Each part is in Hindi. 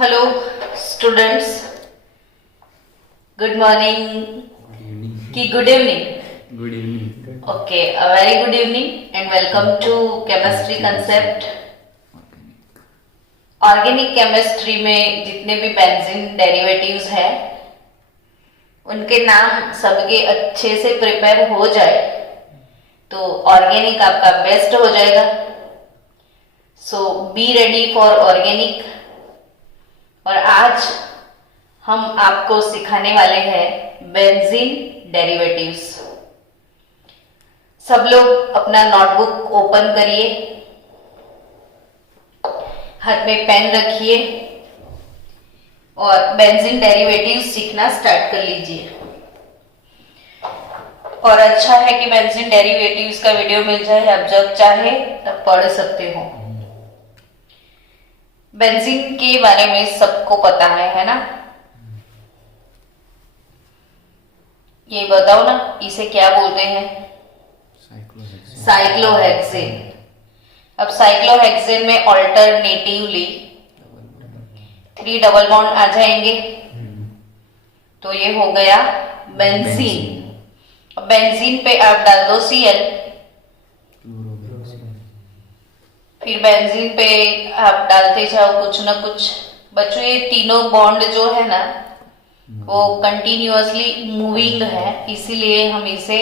हेलो स्टूडेंट्स, गुड मॉर्निंग की good evening. Good evening. Okay, a very good evening and welcome to chemistry concept. Organic chemistry में जितने भी बेंजीन डेरिवेटिव्स हैं उनके नाम सबके अच्छे से प्रिपेयर हो जाए तो ऑर्गेनिक आपका बेस्ट हो जाएगा। सो बी रेडी फॉर ऑर्गेनिक। और आज हम आपको सिखाने वाले हैं बेंजीन डेरिवेटिव्स। सब लोग अपना नोटबुक ओपन करिए, हाथ में पेन रखिए और बेंजीन डेरिवेटिव्स सीखना स्टार्ट कर लीजिए। और अच्छा है कि बेंजीन डेरिवेटिव्स का वीडियो मिल जाए, आप जब चाहे तब पढ़ सकते हो। बेंजीन के बारे में सबको पता है ना? ये बताओ ना, इसे क्या बोलते हैं? साइक्लोहेक्सेन। अब साइक्लोहेक्सेन में ऑल्टरनेटिवली 3 डबल बॉन्ड आ जाएंगे तो ये हो गया बेंजीन। अब बेंजीन पे आप डाल दो Cl, फिर बेंजीन पे आप डालते जाओ कुछ ना कुछ। बच्चों ये तीनों बॉन्ड जो है ना वो कंटिन्यूअसली मूविंग है, इसीलिए हम इसे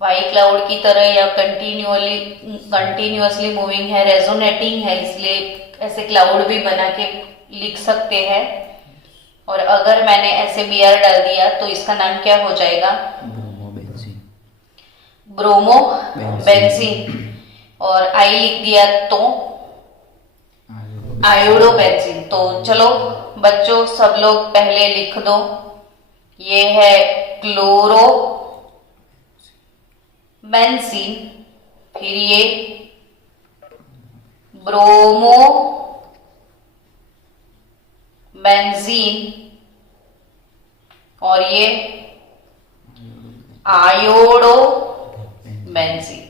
वाई क्लाउड की तरह या कंटिन्यूअसली मूविंग है, रेजोनेटिंग है, इसलिए ऐसे क्लाउड भी बना के लिख सकते हैं। और अगर मैंने ऐसे Br डाल दिया तो इसका नाम क्या हो जाएगा? Bromo benzene. और आई लिख दिया तो आयोडो बेंजीन। तो चलो बच्चों सब लोग पहले लिख दो, ये है क्लोरो बेंजीन, फिर ये ब्रोमो बेंजीन और ये आयोडो बेंजीन।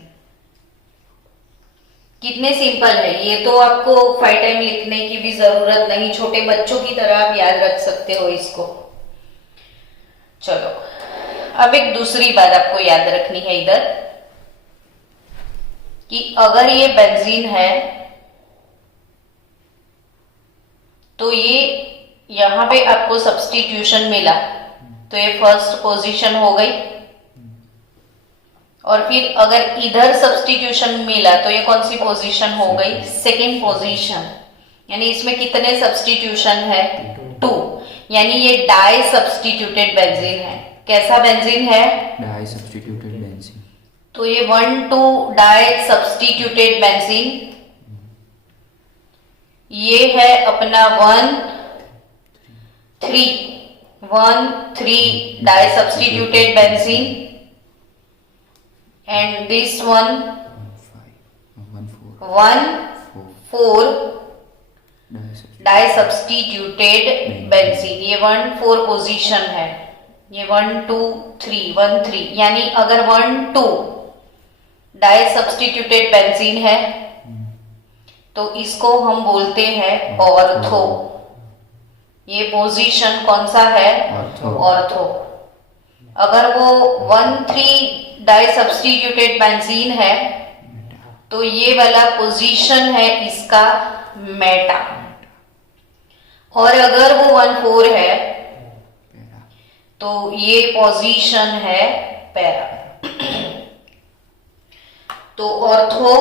कितने सिंपल है ये, तो आपको 5 टाइम लिखने की भी जरूरत नहीं, छोटे बच्चों की तरह आप याद रख सकते हो इसको। चलो अब एक दूसरी बात आपको याद रखनी है इधर कि अगर ये बेंजीन है तो ये यहां पे आपको सब्स्टिट्यूशन मिला तो ये फर्स्ट पोजीशन हो गई। और फिर अगर इधर सब्स्टिट्यूशन मिला तो ये कौन सी पोजीशन हो गई? Second position. यानी इसमें कितने सब्स्टिट्यूशन है? 2। यानी ये डाई सब्स्टिट्यूटेड बेंजीन है। कैसा बेंजीन है? Di substituted benzene. तो ये 1,2 डाई सब्स्टिट्यूटेड बेंजीन। ये है अपना 1,3 di substituted benzene. And this one 1,4 disubstituted benzene. ये 1,4 पोजीशन है, ये 1, 2, 3 1, 3। यानी अगर 1, 2 डाइसब्स्टिट्यूटेड बेंजीन है तो इसको हम बोलते हैं ऑर्थो। ये पोजीशन कौन सा है? ऑर्थो। अगर वो 1, 3 डाई सब्स्टिट्यूटेड बेंजीन है तो ये वाला पोजीशन है इसका मेटा। और अगर वो 1, 4 है तो ये पोजीशन है पैरा। तो ऑर्थो,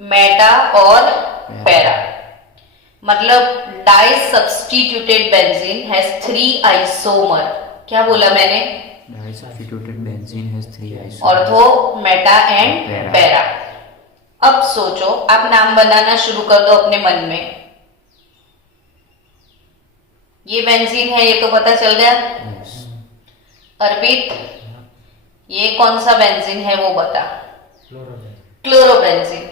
मेटा और पैरा मतलब di substituted benzene has 3 isomer. क्या बोला मैंने? Di substituted benzene has 3 isomer, ortho, meta and para. अब सोचो, आप नाम बनाना शुरू कर दो अपने मन में। ये बेंजीन है, ये तो पता चल गया। अर्पित, ये कौन सा बेंजीन है वो बता। क्लोरोबेंजीन।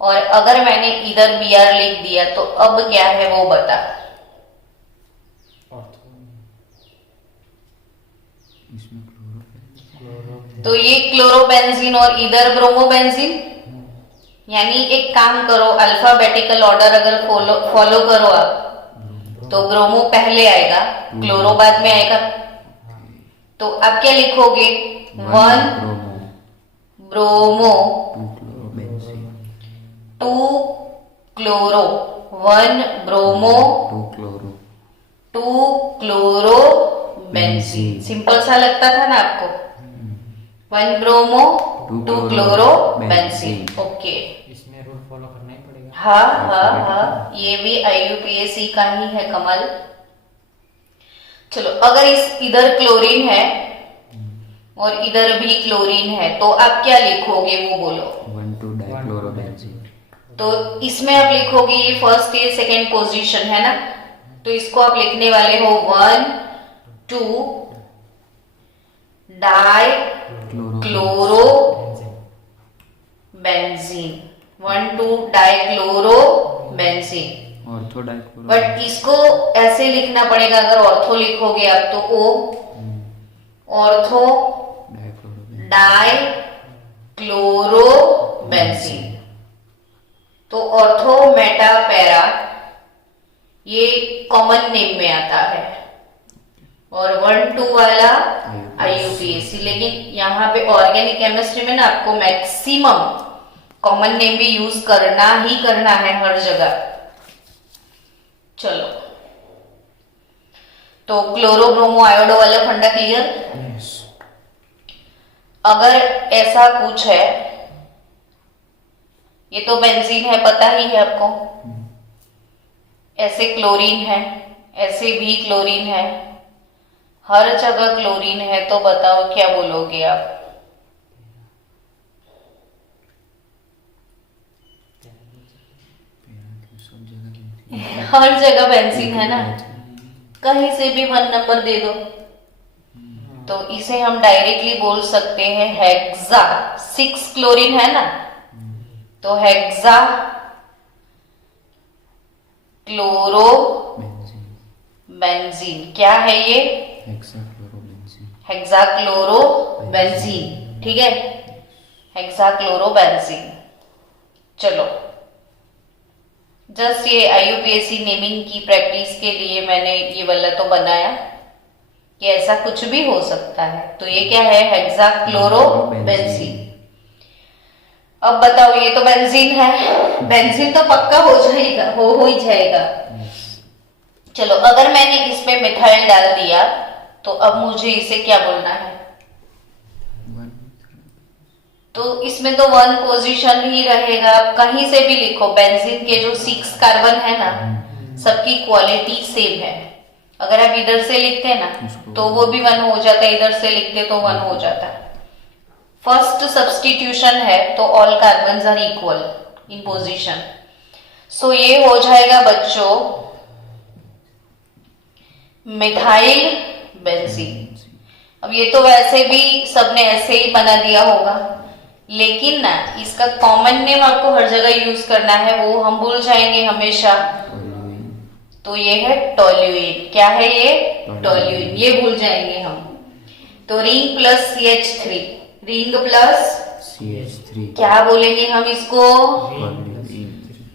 और अगर मैंने इधर Br लिख दिया तो अब क्या है वो बता। तो ये क्लोरोबेंजीन और इधर ब्रोमोबेंजीन। यानी एक काम करो, अल्फाबेटिकल ऑर्डर अगर फॉलो करो आप, तो ब्रोमो पहले आएगा, क्लोरो बाद में आएगा। तो आप क्या लिखोगे? 1 bromo, 2 chloro, 1 bromo, 2 chloro benzene. Simple सा लगता था ना आपको? 1 ब्रोमो, 2 क्लोरो बेंजीन। ओके, इसमें रूल फॉलो करना ही पड़ेगा। हाँ, ये भी IUPAC का ही है कमाल। चलो, अगर इधर क्लोरीन है और इधर भी क्लोरीन है, तो आप क्या लिखोगे वो बोलो? 1,2 डाइक्लोरोबेंजीन। तो इसमें आप लिखोगे, ये फर्स्ट ये सेकेंड पोजीशन है ना, तो इसको आप लिखने वाले हो 1 2 die chloro benzene, 1 2 die chloro benzene. Ortho dichloro. But इसको ऐसे लिखना पड़ेगा, अगर ऑर्थो लिखोगे आप तो O ortho di chloro benzene. तो ऑर्थो मेटा पैरा ये कॉमन नेम में आता है, और 1 2 वाला IUPAC। लेकिन यहाँ पे ऑर्गेनिक केमिस्ट्री में ना आपको मैक्सिमम कॉमन नेम भी यूज करना ही करना है हर जगह। चलो, तो क्लोरो ब्रोमो आयोडो वाला फंडा क्लियर। अगर ऐसा कुछ है, ये तो बेंजीन है, पता ही है आपको, ऐसे क्लोरीन है, ऐसे भी क्लोरीन है, हर जगह क्लोरीन है, तो बताओ क्या बोलोगे आप? हर जगह बेंजीन है ना, कहीं से भी 1 नंबर दे दो, तो इसे हम डायरेक्टली बोल सकते हैं हेक्सा। 6 क्लोरीन है ना, तो हेक्सा क्लोरो बेंजीन। क्या है ये? Hexa chloro benzene. ठीक है, हेक्सा क्लोरो बेंजीन। चलो, जस्ट ये IUPAC नेमिंग की प्रैक्टिस के लिए मैंने ये वाला तो बनाया कि ऐसा कुछ भी हो सकता है। तो ये क्या है? Hexa chloro benzene. अब बताओ, ये तो बेंजीन है, बेंजीन तो पक्का हो जाएगा, हो ही जाएगा। चलो, अगर मैंने इसमें मिथाइल डाल दिया, तो अब मुझे इसे क्या बोलना है? तो इसमें तो 1 पोजीशन ही रहेगा, आप कहीं से भी लिखो। बेंजीन के जो 6 कार्बन है ना, सबकी क्वालिटी सेम है। अगर आप इधर से लिखते हैं ना, तो वो भी 1 हो जाता है, इधर से लिखते तो 1 हो जाता है। फर्स्ट सब्स्टिट्यूशन है, तो all carbons are equal in position. So ये हो जाएगा बच्चों मिथाइल बेंजीन। अब ये तो वैसे भी सबने ऐसे ही बना दिया होगा, लेकिन ना इसका कॉमन नेम आपको हर जगह यूज करना है, वो हम भूल जाएंगे हमेशा। तो ये है टोल्यूइन। क्या है ये? टोल्यूइन। ये भूल जाएंगे हम। तो ring plus CH3, ring plus CH3, क्या बोलेंगे हम इसको?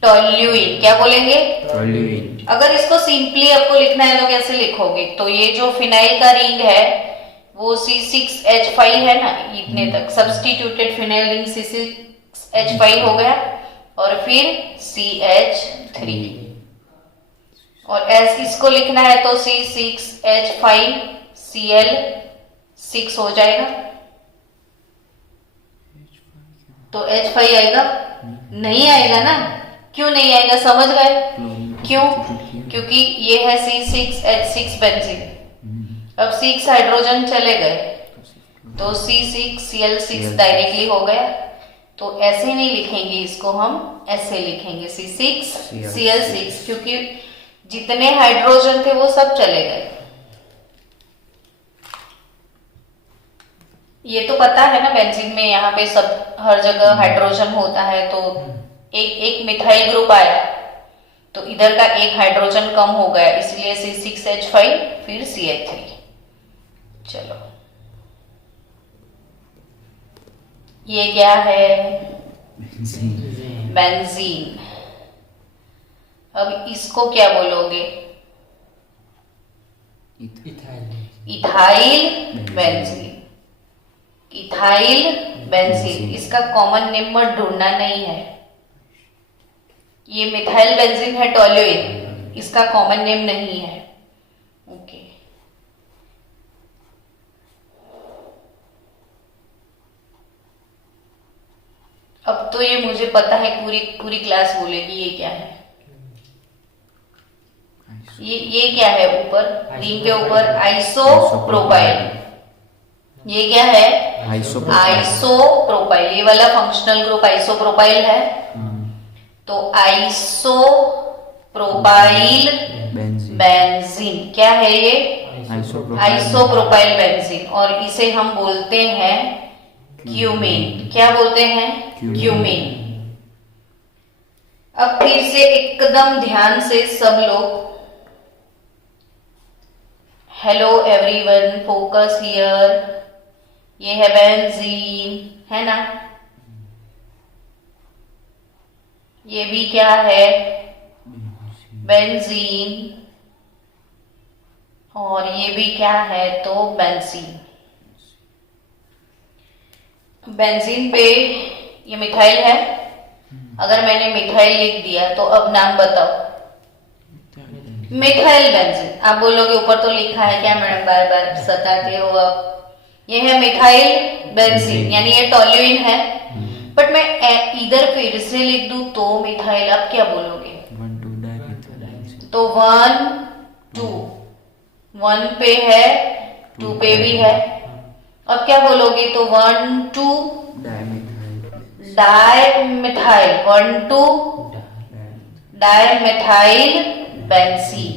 टोल्यूइन। क्या बोलेंगे? टोल्यूइन। अगर इसको सिंपली आपको लिखना है तो कैसे लिखोगे? तो ये जो फिनाइल का रिंग है वो C6H5 है ना, इतने तक सब्स्टिट्यूटेड फिनाइल रिंग C6H5 हो गया, और फिर CH3, और एस इसको लिखना है तो C6H5Cl6 हो जाएगा। तो H5 आएगा? नहीं आएगा ना। क्यों नहीं आएगा? समझ गए क्यों? क्योंकि ये है C6H6 बेंजीन। अब 6 हाइड्रोजन चले गए, तो C6Cl6 डायरेक्टली हो गया। तो ऐसे नहीं लिखेंगे इसको, हम ऐसे लिखेंगे C6Cl6, क्योंकि जितने हाइड्रोजन थे वो सब चले गए। ये तो पता है ना, बेंजीन में यहाँ पे सब हर जगह हाइड्रोजन होता है, तो एक मिथाइल ग्रुप आया, तो इधर का एक हाइड्रोजन कम हो गया, इसलिए C6H5 फिर CH3। चलो, ये क्या है? बेंजीन। अब इसको क्या बोलोगे? Ethyl. Ethyl benzene. Ethyl benzene, इसका कॉमन नेम मत ढूंढना नहीं है। ये मिथाइल बेंजीन है टोल्यूइन, इसका कॉमन नेम नहीं है। ओके, अब तो ये मुझे पता है, पूरी पूरी क्लास बोलेगी ये क्या है। ये क्या है? ऊपर रिंग के ऊपर आइसोप्रोपाइल। ये क्या है? आइसोप्रोपाइल। ये वाला फंक्शनल ग्रुप आइसोप्रोपाइल है। तो आइसोप्रोपाइल बेंजीन क्या है? ये आइसोप्रोपाइल बेंजीन। और इसे हम बोलते हैं क्यूमीन। क्या बोलते हैं? क्यूमीन। अब फिर से एकदम ध्यान से सब लोग, हेलो एवरीवन, फोकस हियर। ये है बेंजीन, है ना? ये भी क्या है? बेंजीन। और ये भी क्या है? तो बेंजीन। बेंजीन पे ये मिथाइल है। अगर मैंने मिथाइल लिख दिया तो अब नाम बताओ। Methyl benzene. आप बोलोगे ऊपर तो लिखा है, क्या मैडम बार बार सताते हो आप? ये है मिथाइल बेंजीन, यानी ये टोल्यूइन है। बट मैं इधर फिर से लिख दूं तो मिथाइल, आप क्या बोलोगे? 1,2 डाइमिथाइल। तो 1 2, 1 पे है, 2 पे भी है। अब क्या बोलोगे? तो 1 2 डाइमिथाइल, 1 2 डाइमिथाइल बेंजीन।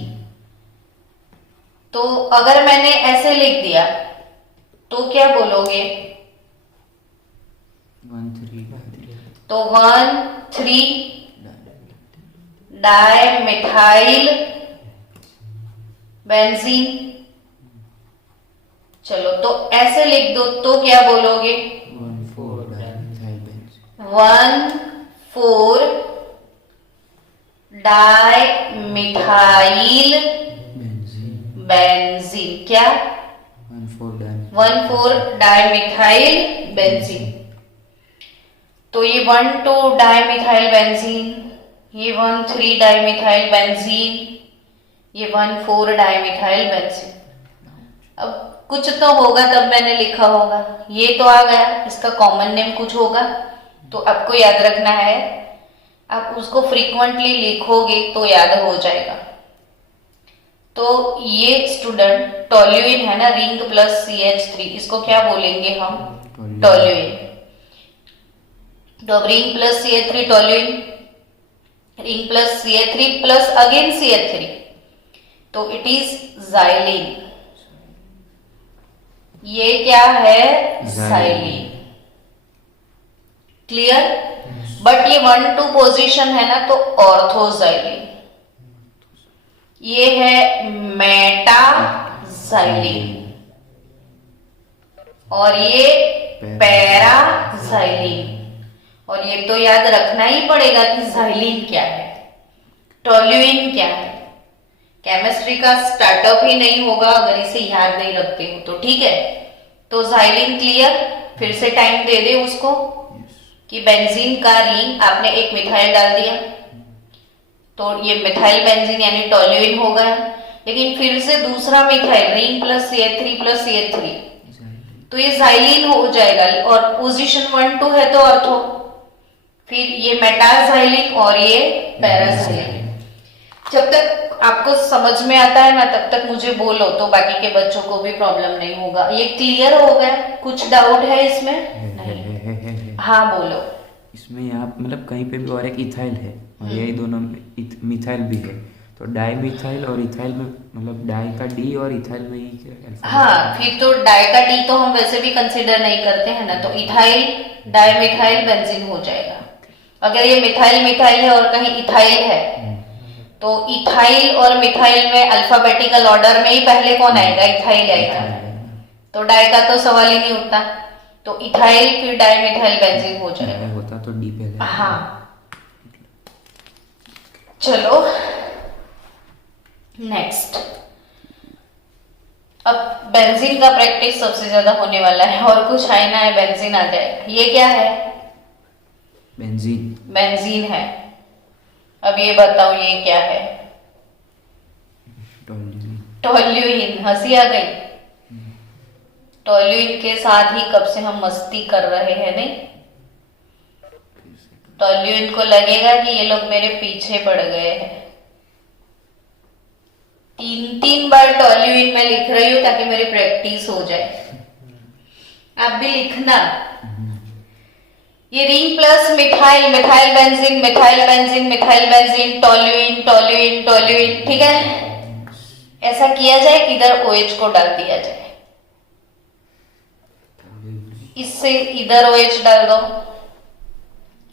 तो अगर मैंने ऐसे लिख दिया तो क्या बोलोगे? 1 3 तो 1 3 डाइमिथाइल बेंजीन। चलो, तो ऐसे लिख दो तो क्या बोलोगे? 1 4 डाइमिथाइल बेंजीन। 1 4 dimethyl benzene. क्या? 1 4 डाइमिथाइल बेंजीन। तो ये 1 2 डाइमिथाइल बेंजीन, ये 1 3 डाइमिथाइल बेंजीन, ये 1 4 डाइमिथाइल बेंजीन। अब कुछ तो होगा तब मैंने लिखा होगा। ये तो आ गया, इसका कॉमन नेम कुछ होगा। तो आपको याद रखना है, आप उसको फ्रीक्वेंटली लिखोगे तो याद हो जाएगा। तो ये स्टूडेंट टोल्यूइन है ना, रिंग प्लस CH3, इसको क्या बोलेंगे हम? टोल्यूइन। तो ring plus CH3 toluene, ring plus CH3 plus again CH3, तो इट इज जाइलिन। ये क्या है? जाइलिन। क्लियर? बट ये 1 2 पोजीशन है ना, तो ऑर्थोजाइलिन। ये है मेटाजाइलिन और ये पैराजाइलिन। और ये तो याद रखना ही पड़ेगा कि जाइलिन क्या है, टोल्यूइन क्या है। केमिस्ट्री का स्टार्टअप ही नहीं होगा अगर इसे याद नहीं रखते हो तो। ठीक है, तो जाइलिन क्लियर। फिर से टाइम दे दे उसको कि बेंजीन का रिंग आपने एक मिथाइल डाल दिया तो ये मिथाइल बेंजीन यानी टोल्यूइन हो गया। लेकिन फिर से दूसरा methyl ring plus CH3 plus CH3, तो ये जाइलिन हो जाएगा। और पोजीशन 1 2 है तो ऑर्थो, फिर ये मेटाजाइलिन और ये पैराजाइलिन। जब तक आपको समझ में आता है ना तब तक मुझे बोलो, तो बाकी के बच्चों को भी प्रॉब्लम नहीं होगा। ये क्लियर हो गया? कुछ डाउट है इसमें? नहीं। हाँ बोलो। इसमें यहाँ मतलब कहीं पे भी और एक इथाइल है और यही दोनों मिथाइल भी है, तो डाई मिथाइल और इथाइल में मतलब डाई का डी और इथाइल में ही हाँ, फिर तो डाई का डी तो हम वैसे भी कंसिडर नहीं करते हैं ना, तो इथाइल डाई मिथाइल बेंजीन हो जाएगा। अगर ये मिथाइल मिथाइल है और कहीं इथाइल है तो इथाइल और मिथाइल में अल्फाबेटिकल ऑर्डर में ही पहले कौन आएगा? इथाइल आएगा। तो डाई का तो सवाल ही नहीं उठता। तो इथाइल फिर डाई मिथाइल बेंजीन हो जाएगा। होता तो डी पे। हाँ, चलो नेक्स्ट, अब बेंजीन का प्रैक्टिस सबसे ज्यादा होने वाला है, और कुछ आए ना है बेंजीन आ जाए। ये क्या है? बेंजीन। बेंजीन है। अब ये बताओ ये क्या है? टोल्यूइन। टोल्यूइन। हंसी आ गई? टोल्यूइन के साथ ही कब से हम मस्ती कर रहे हैं, नहीं? टोल्यूइन को लगेगा कि ये लोग मेरे पीछे पड़ गए हैं। 3 बार टोल्यूइन मैं लिख रही हूं ताकि मेरी प्रैक्टिस हो जाए। आप भी लिखना। ये ring plus methyl, methyl benzene, methyl benzene, methyl benzene, toluene, toluene, toluene, ठीक है। ऐसा किया जाए, इधर OH को डाल दिया जाए, इससे इधर OH डाल दो,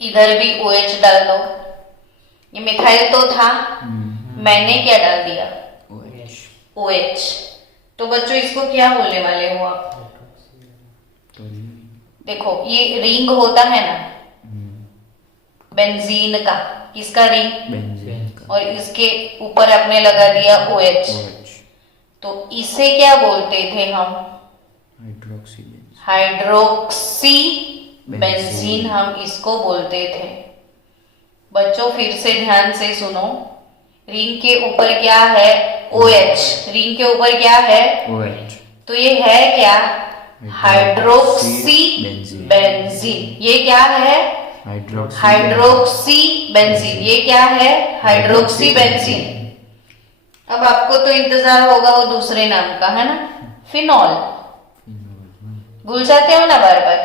इधर भी OH डाल दो। ये मिथाइल तो था, मैंने क्या डाल दिया? OH। तो बच्चों इसको क्या बोलने वाले हो आप? देखो ये रिंग होता है ना बेंजीन का, किसका रिंग? बेंजीन का। और इसके ऊपर आपने लगा दिया OH। तो इसे क्या बोलते थे हम? हाइड्रोक्सी बेंजीन हम इसको बोलते थे। बच्चों फिर से ध्यान से सुनो, रिंग के ऊपर क्या है? OH। रिंग के ऊपर क्या है? OH। तो ये है क्या? Hydroxy benzene. ये क्या है? Hydroxy benzene. ये क्या है? Hydroxy benzene. अब आपको तो इंतजार होगा वो दूसरे नाम का, है ना? फिनॉल। भूल जाते हो ना बार बार।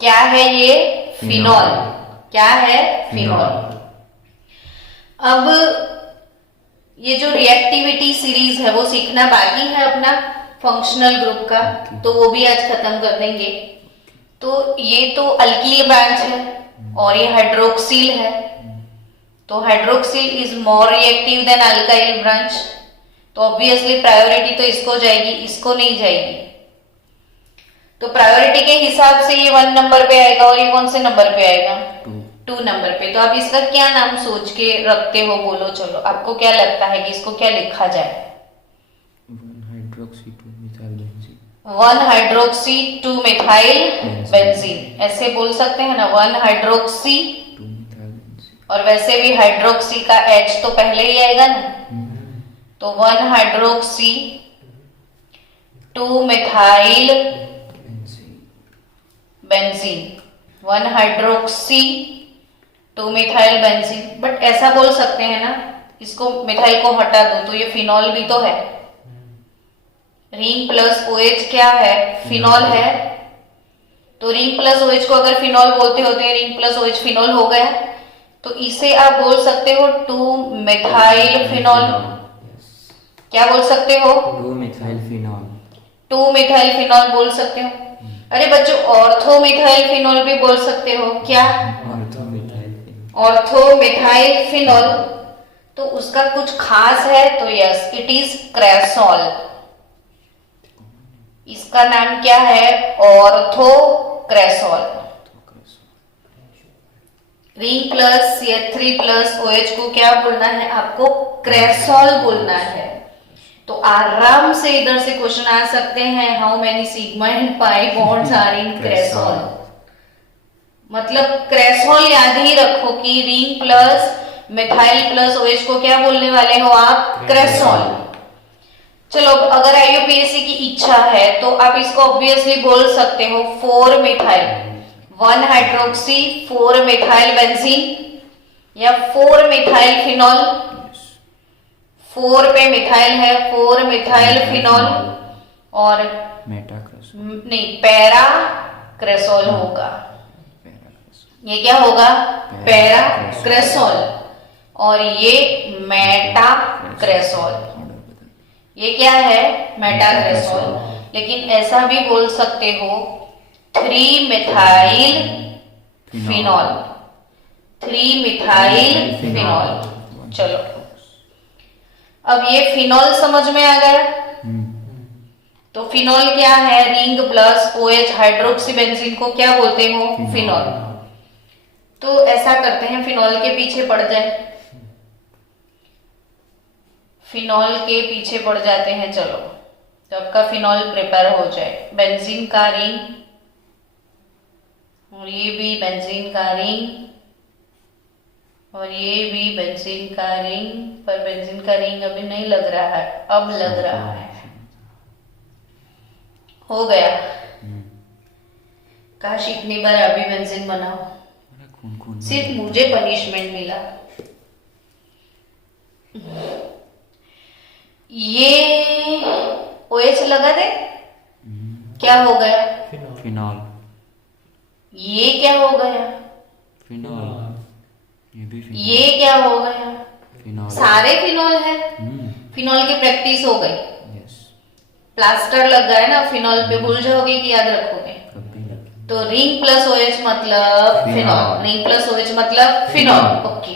क्या है ये? फिनॉल। क्या है? फिनॉल। अब ये जो रिएक्टिविटी सीरीज है वो सीखना बाकी है अपना फंक्शनल ग्रुप का, तो वो भी आज खत्म कर देंगे। तो ये तो अल्कील ब्रांच है और ये हाइड्रोक्सिल है, तो hydroxyl is more reactive than alkyl branch, तो ऑब्वियसली प्रायोरिटी तो इसको जाएगी, इसको नहीं जाएगी। तो प्रायोरिटी के हिसाब से ये 1 नंबर पे आएगा, और ये कौन से नंबर पे आएगा? 2 नंबर पे। तो आप इसका क्या नाम सोच के रखते हो? बोलो चलो, आपको क्या लगता है कि इसको क्या लिखा जाए? 1 हाइड्रोक्सी 2 मिथाइल बेंजीन, ऐसे बोल सकते हैं ना, 1 हाइड्रोक्सी। और वैसे भी हाइड्रोक्सी का H तो पहले ही आएगा ना, तो 1 hydroxy 2 methyl benzene, 1 hydroxy 2 methyl benzene. But ऐसा बोल सकते हैं ना, इसको मिथाइल को हटा दो तो ये फिनॉल भी तो है। रिंग प्लस OH क्या है? फिनॉल है। तो रिंग प्लस OH को अगर फिनॉल बोलते होते हैं, रिंग प्लस OH फिनॉल हो गया, तो इसे आप बोल सकते हो 2 मिथाइल फिनॉल। क्या बोल सकते हो? 2 मिथाइल फिनॉल। 2 मिथाइल फिनॉल बोल सकते हो। अरे बच्चों ऑर्थो मिथाइल फिनॉल भी बोल सकते हो। क्या? Ortho methyl phenol. तो उसका कुछ खास है तो यस, इट इज क्रेसॉल। इसका नाम क्या है? Ortho cresol. Ring plus CH3 plus OH को क्या बोलना है आपको? क्रेसॉल बोलना है। तो आराम से इधर से क्वेश्चन आ सकते हैं, how many sigma and pi bonds are in cresol. मतलब क्रेसॉल याद ही रखो कि ring plus methyl plus OH को क्या बोलने वाले हो आप? क्रेसॉल। चलो अगर IUPAC की इच्छा है तो आप इसको ऑब्वियसली बोल सकते हो 4 मिथाइल 1 हाइड्रोक्सी 4 मिथाइल बेंजीन, या 4 मिथाइल फिनॉल। 4 पे मिथाइल है, 4 मिथाइल फिनॉल, और नहीं पैरा क्रेसॉल होगा। ये क्या होगा? पैरा क्रेसॉल। और ये मेटा क्रेसॉल। ये क्या है? मेटा क्रेसॉल। लेकिन ऐसा भी बोल सकते हो 3 मिथाइल फिनॉल, 3 मिथाइल फिनॉल। चलो अब ये फिनॉल समझ में आ गया। तो फिनॉल क्या है? Ring plus OH hydroxy benzene को क्या बोलते हो? फिनॉल। तो ऐसा करते हैं, फिनॉल के पीछे पड़ जाए फिनॉल के पीछे पड़ जाते हैं। चलो, तो आपका फिनॉल प्रिपेयर हो जाए। बेंजीन का रिंग, और ये भी बेंजीन का रिंग, और ये भी बेंजीन का रिंग, पर बेंजीन का रिंग अभी नहीं लग रहा है, अब लग रहा है। हो गया। काश इतनी बार अभी बेंजीन बनाओ। खून खून सिर्फ मुझे पनिशमेंट मिला। ये OH लगा दे, क्या हो गया? फिनॉल। ये क्या हो गया? फिनॉल। ये भी फिनॉल। ये क्या हो गया? फिनॉल। सारे फिनॉल है। फिनॉल की प्रैक्टिस हो गई। यस। प्लास्टर लग गया है ना फिनॉल पे, भूल जाओगे कि याद रखोगे? तो रिंग प्लस OH मतलब फिनॉल, रिंग प्लस OH मतलब फिनॉल। ओके,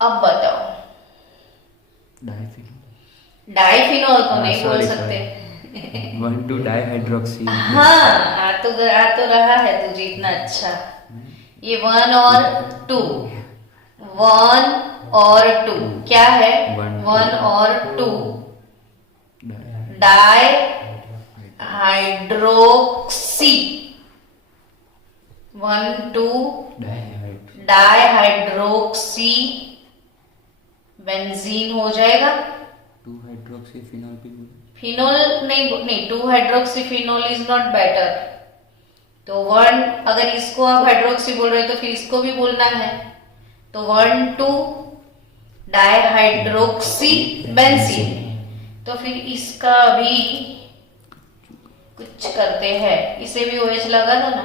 अब बताओ। डाइफिनॉल तो नहीं बोल सकते। 1,2 डाइहाइड्रोक्सी। हाँ, आ तो रहा है तुझे इतना अच्छा। ये 1 और 2, 1 और 2 क्या है? 1 और 2 di hydroxy. 1 2 di hydroxy benzene हो जाएगा। 2 हाइड्रोक्सी फिनॉल भी फिनोल नहीं 2 hydroxy phenol is not better. तो 1, अगर इसको आप हाइड्रोक्सी बोल रहे हो तो फिर इसको भी बोलना है। तो 1 2 डाई हाइड्रोक्सी बेंजीन। तो फिर इसका भी कुछ करते हैं, इसे भी OH लगा दो ना,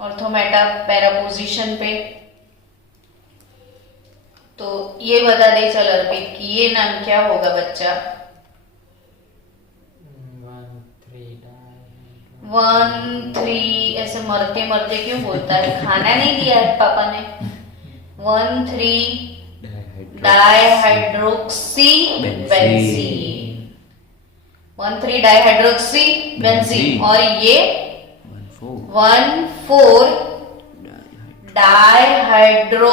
ऑर्थोमेटा पैरा पोजीशन पे। तो ये बता दे चल अर्पित कि ये नाम क्या होगा बच्चा? 1 3 ऐसे मरते मरते क्यों बोलता है? खाना नहीं दिया है पापा ने। 1 3 डाइहाइड्रोक्सी बेंजीन। 1 3 dihydroxy benzene. और ये 1 4 डाइहाइड्रोक्सी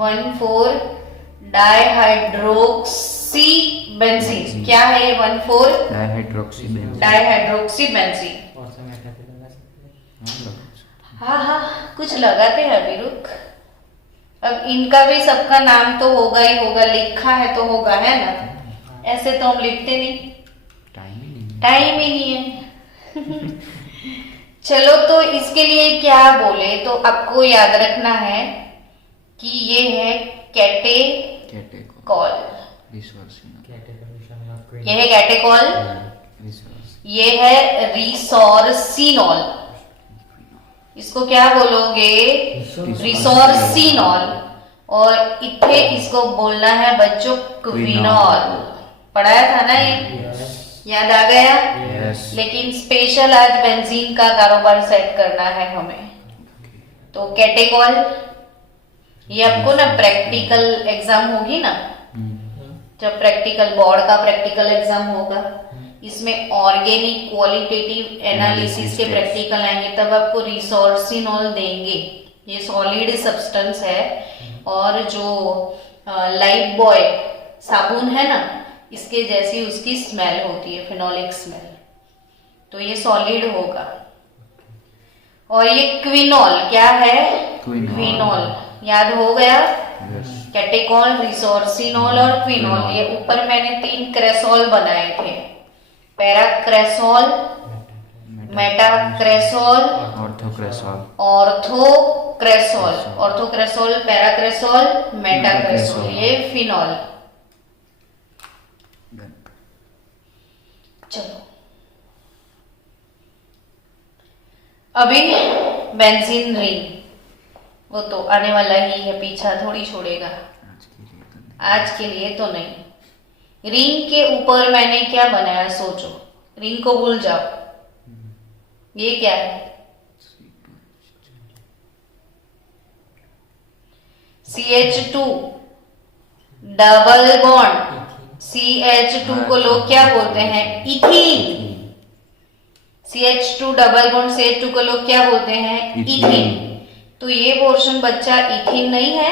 1 4 डाइहाइड्रोक्सी बेंजीन। क्या है ये? 1 4 डाइहाइड्रोक्सी बेंजीन। Dihydroxy benzene. हाँ हाँ, कुछ लगाते हैं अभी, रुक। अब इनका भी सबका नाम तो होगा ही होगा, लिखा है तो होगा, है ना? ऐसे तो हम लिखते नहीं, टाइम ही नहीं है। चलो, तो इसके लिए क्या बोले तो आपको याद रखना है कि ये है कैटेकॉल। ये है कैटेकॉल, ये है रिसोर्सिनॉल। इसको क्या बोलोगे? रिसोर्सिनॉल। और इथे इसको बोलना है बच्चों क्विनॉल। पढ़ाया था ना ये? याद आ गया? लेकिन स्पेशल आज बेंजीन का कारोबार सेट करना है हमें। तो कैटेकॉल, ये आपको ना प्रैक्टिकल एग्जाम होगी ना, जब प्रैक्टिकल बोर्ड का प्रैक्टिकल एग्जाम होगा, इसमें ऑर्गेनिक क्वालिटेटिव एनालिसिस के प्रैक्टिकल आएंगे, तब आपको रिसोर्सिनॉल देंगे। ये सॉलिड सब्सटेंस है, और जो लाइफ बॉय साबुन है ना, इसके जैसी उसकी स्मेल होती है, फिनोलिक स्मेल। तो ये सॉलिड होगा। और ये क्विनॉल क्या है? क्विनॉल। याद हो गया? कैटेकॉल, रिसोर्सिनॉल और क्विनॉल। ये ऊपर मैंने 3 क्रेसॉल बनाए थे, पैराक्रेसॉल, मेटाक्रेसॉल, ऑर्थोक्रेसॉल, पैराक्रेसॉल, मेटाक्रेसॉल। ये फिनॉल। चलो, अभी बेंजीन रिंग, वो तो आने वाला ही है, पीछा थोड़ी छोड़ेगा। आज के लिए तो नहीं। रिंग के ऊपर मैंने क्या बनाया सोचो, रिंग को भूल जाओ। ये क्या है? CH2 double bond. CH2 को लोग क्या बोलते हैं? Ethene. CH2 double bond CH2 को लोग क्या बोलते हैं? इथीन। तो ये पोर्शन बच्चा इथीन नहीं है,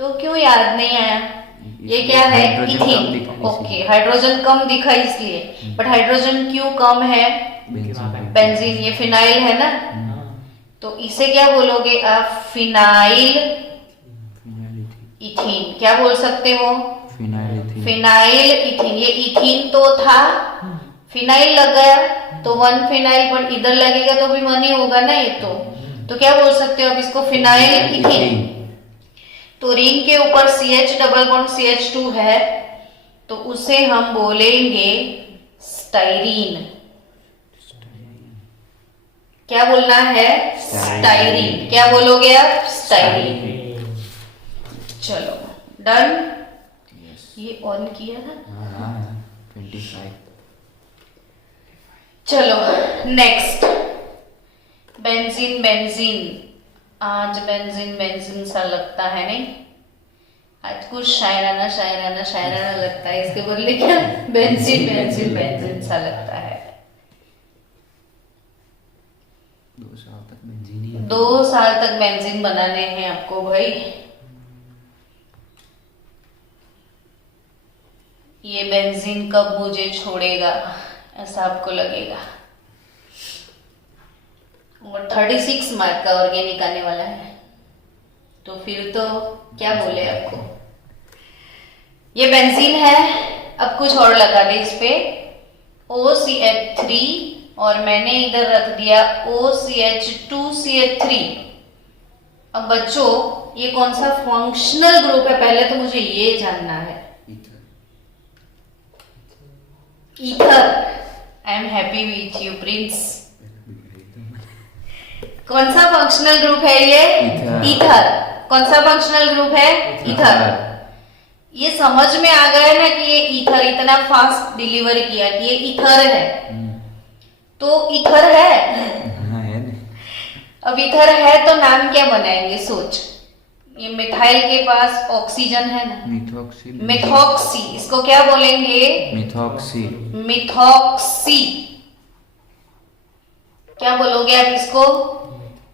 तो क्यों याद नहीं आया? ये क्या है? हाइड्रोजन कम इथीन। दिखा इसलिए। ओके, हाइड्रोजन कम दिखा इसलिए। बट हाइड्रोजन क्यों कम है? बेंजीन। बेंजीन, ये फिनाइल है ना, तो इसे क्या बोलोगे आप? Phenyl phenyl ethene. क्या बोल सकते हो? Phenyl ethene. Phenyl ethene. ये इथीन तो था, फिनाइल लग गया तो वन फिनाइल, पर इधर लगेगा तो भी वन ही होगा ना ये तो क्या बोल सकते हो आप इसको? Phenyl ethene. तो रिंग के ऊपर CH डबल बॉन्ड CH2 है, तो उसे हम बोलेंगे स्टाइरीन। क्या बोलना है? स्टाइरीन। क्या बोलोगे आप? स्टाइरीन। चलो डन। ये ऑन किया ना? हाँ 25। चलो नेक्स्ट, बेंजीन। बेंजीन, आज बेंजीन बेंजीन सा लगता है नहीं, आज कुछ शायराना शायराना शायराना लगता है, इसके बदले क्या बेंजीन बेंजीन बेंजीन सा लगता है। 2 साल तक बेंजीन ही 2 साल तक बेंजीन बनाने हैं आपको भाई। ये बेंजीन कब मुझे छोड़ेगा ऐसा आपको लगेगा। और 36 मार्क का ऑर्गेनिक आने वाला है, तो फिर तो क्या बोले आपको। ये बेंजीन है, अब कुछ और लगा दे इस पे, OCH3, और मैंने इधर रख दिया OCH2CH3। अब बच्चों ये कौन सा फंक्शनल ग्रुप है, पहले तो मुझे ये जानना है। Ether. I am happy with you Prince. कौन सा फंक्शनल ग्रुप है ये? ईथर। कौन सा फंक्शनल ग्रुप है? ईथर। ये समझ में आ गया ना कि ये ईथर इतना फास्ट डिलीवर किया कि ये ईथर है, तो ईथर है। हाँ है ना। अब ईथर है तो नाम क्या बनाएंगे? सोच, ये मिथाइल के पास ऑक्सीजन है ना, मिथॉक्सी। मिथॉक्सी, इसको क्या बोलेंगे? मिथॉक्सी। मिथॉक्सी। क्या बोलोगे आप इसको?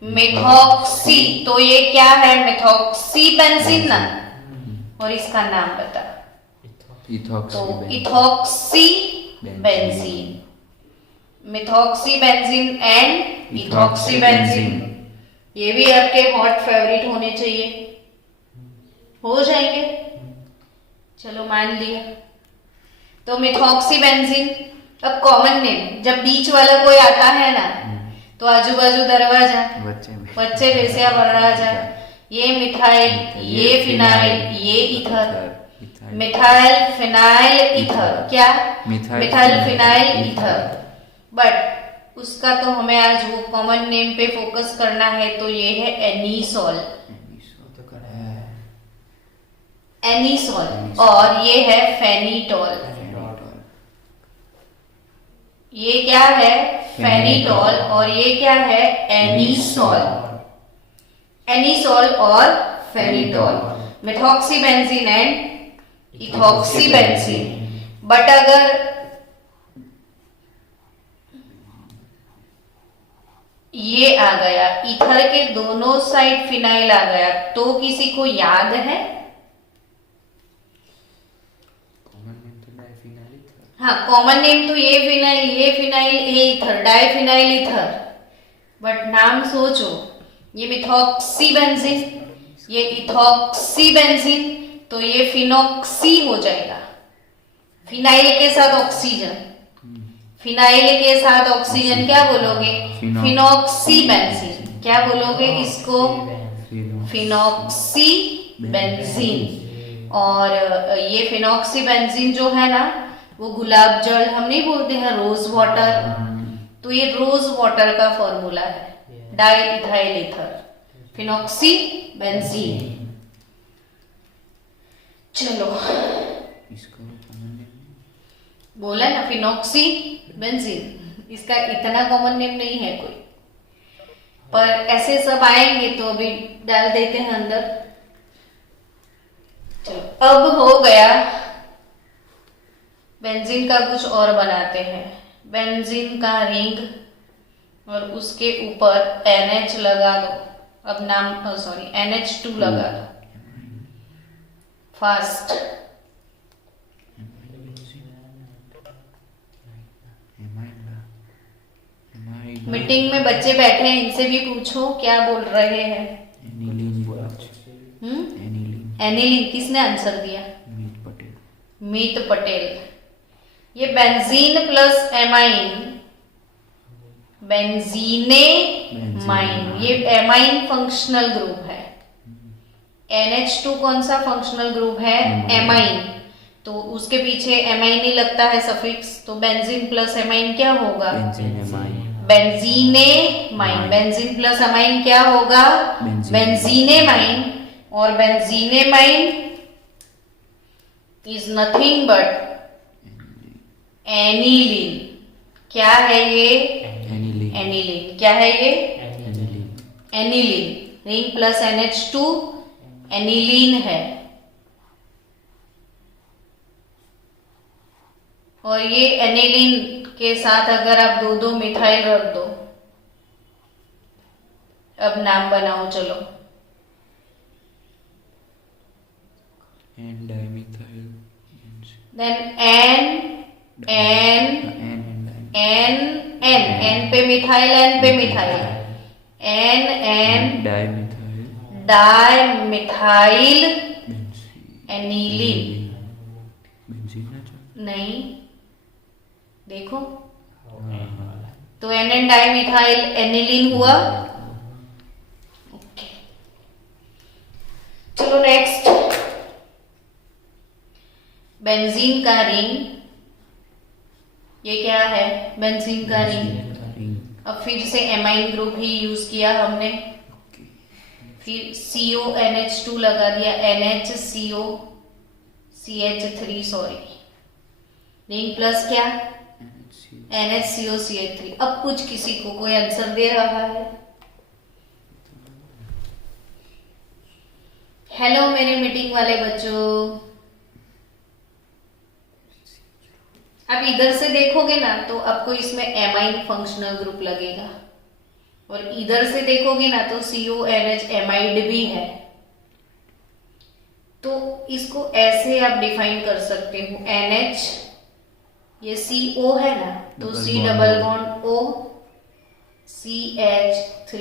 मिथॉक्सी। तो ये क्या है? मिथॉक्सी बेंजीन ना, और इसका नाम बता। इथॉक्सी तो benzene. Ethoxy benzene, methoxy benzene and ethoxy benzene. ये भी आपके हॉट फेवरेट होने चाहिए, हो जाएंगे। चलो मान लिया। तो मिथॉक्सी बेंजीन। अब कॉमन नेम, जब बीच वाला कोई आता है ना, तो आजू बाजू दरवाजा, बच्चे वैसे दरवाजा, ये मिथाइल, ये फिनाइल, ये ईथर। Methyl phenyl ether. क्या? Methyl phenyl ether. बट उसका तो हमें आज वो कॉमन नेम पे फोकस करना है, तो ये है एनीसॉल। एनीसॉल। और ये है फेनिटॉल। ये क्या है? फेनिटॉल। और ये क्या है? एनीसॉल। एनीसॉल और phenetole, methoxy benzene and ethoxy benzene. But अगर ये आ गया, ईथर के दोनों साइड फिनाइल आ गया, तो किसी को याद है? हाँ, कॉमन नेम तो ये फिनाइल, ये ईथर, डाइफिनाइल ईथर। बट नाम सोचो, ये मिथॉक्सी बेंजीन, ये इथॉक्सी बेंजीन, तो ये फिनॉक्सी हो जाएगा। फिनाइल के साथ ऑक्सीजन, फिनाइल के साथ ऑक्सीजन क्या बोलोगे? Phenoxy benzene. क्या बोलोगे इसको? Phenoxy benzene. और ये फिनॉक्सी बेंजीन जो है ना, वो गुलाब जल हम नहीं बोलते हैं, रोज वाटर, तो ये रोज वाटर का फॉर्मूला है, di ethyl ether, phenoxy benzene. चलो बोला ना फिनॉक्सी बेंजीन, इसका इतना कॉमन नेम नहीं है कोई, पर ऐसे सब आएंगे तो अभी डाल देते हैं अंदर। चलो अब हो गया, बेंजीन का कुछ और बनाते हैं। बेंजीन का रिंग और उसके ऊपर NH लगा दो। अब नाम NH2 लगा दो। फास्ट। मीटिंग में बच्चे बैठे हैं, इनसे भी पूछो क्या बोल रहे हैं। एनिलीन बोला। एनिलीन किसने आंसर दिया? मीत पटेल। मीत पटेल। ये बेंजीन प्लस एमाइन, बेंजीने माइन, ये एमाइन फंक्शनल ग्रुप है। NH2 कौन सा फंक्शनल ग्रुप है? एमाइन। तो उसके पीछे एमाइन ही लगता है सफिक्स, तो बेंजीन प्लस एमाइन क्या होगा? Benzenamine. Benzene plus amine क्या होगा? Benzenamine. और benzenamine is nothing but aniline. क्या है ये? एनिलीन। क्या है ये? Aniline. Ring plus NH2 aniline है। और ये एनिलीन के साथ अगर आप दो दो मिथाइल रख दो, अब नाम बनाओ चलो। N dimethyl. देन एन पे मिथाइल, एन पे मिथाइल, एन डाइमिथाइल एनिलीन। नहीं, देखो तो एन डाइमिथाइल एनिलीन हुआ। ओके, चलो नेक्स्ट। बेंजीन का रिंग, ये क्या है? बेंजीन का रिंग। अब फिर से एमाइन ग्रुप ही यूज किया हमने, फिर CONH2 लगा दिया, NHCO CH3, sorry, ring plus क्या? NHCO CH3। अब कुछ किसी को कोई आंसर दे रहा है? हेलो मेरे मीटिंग वाले बच्चों, अब इधर से देखोगे ना तो आपको इसमें एमाइन फंक्शनल ग्रुप लगेगा, और इधर से देखोगे ना तो CONH एमाइड भी है। तो इसको ऐसे आप डिफाइन कर सकते हो, NH, ये CO है ना, तो C double bond O CH3,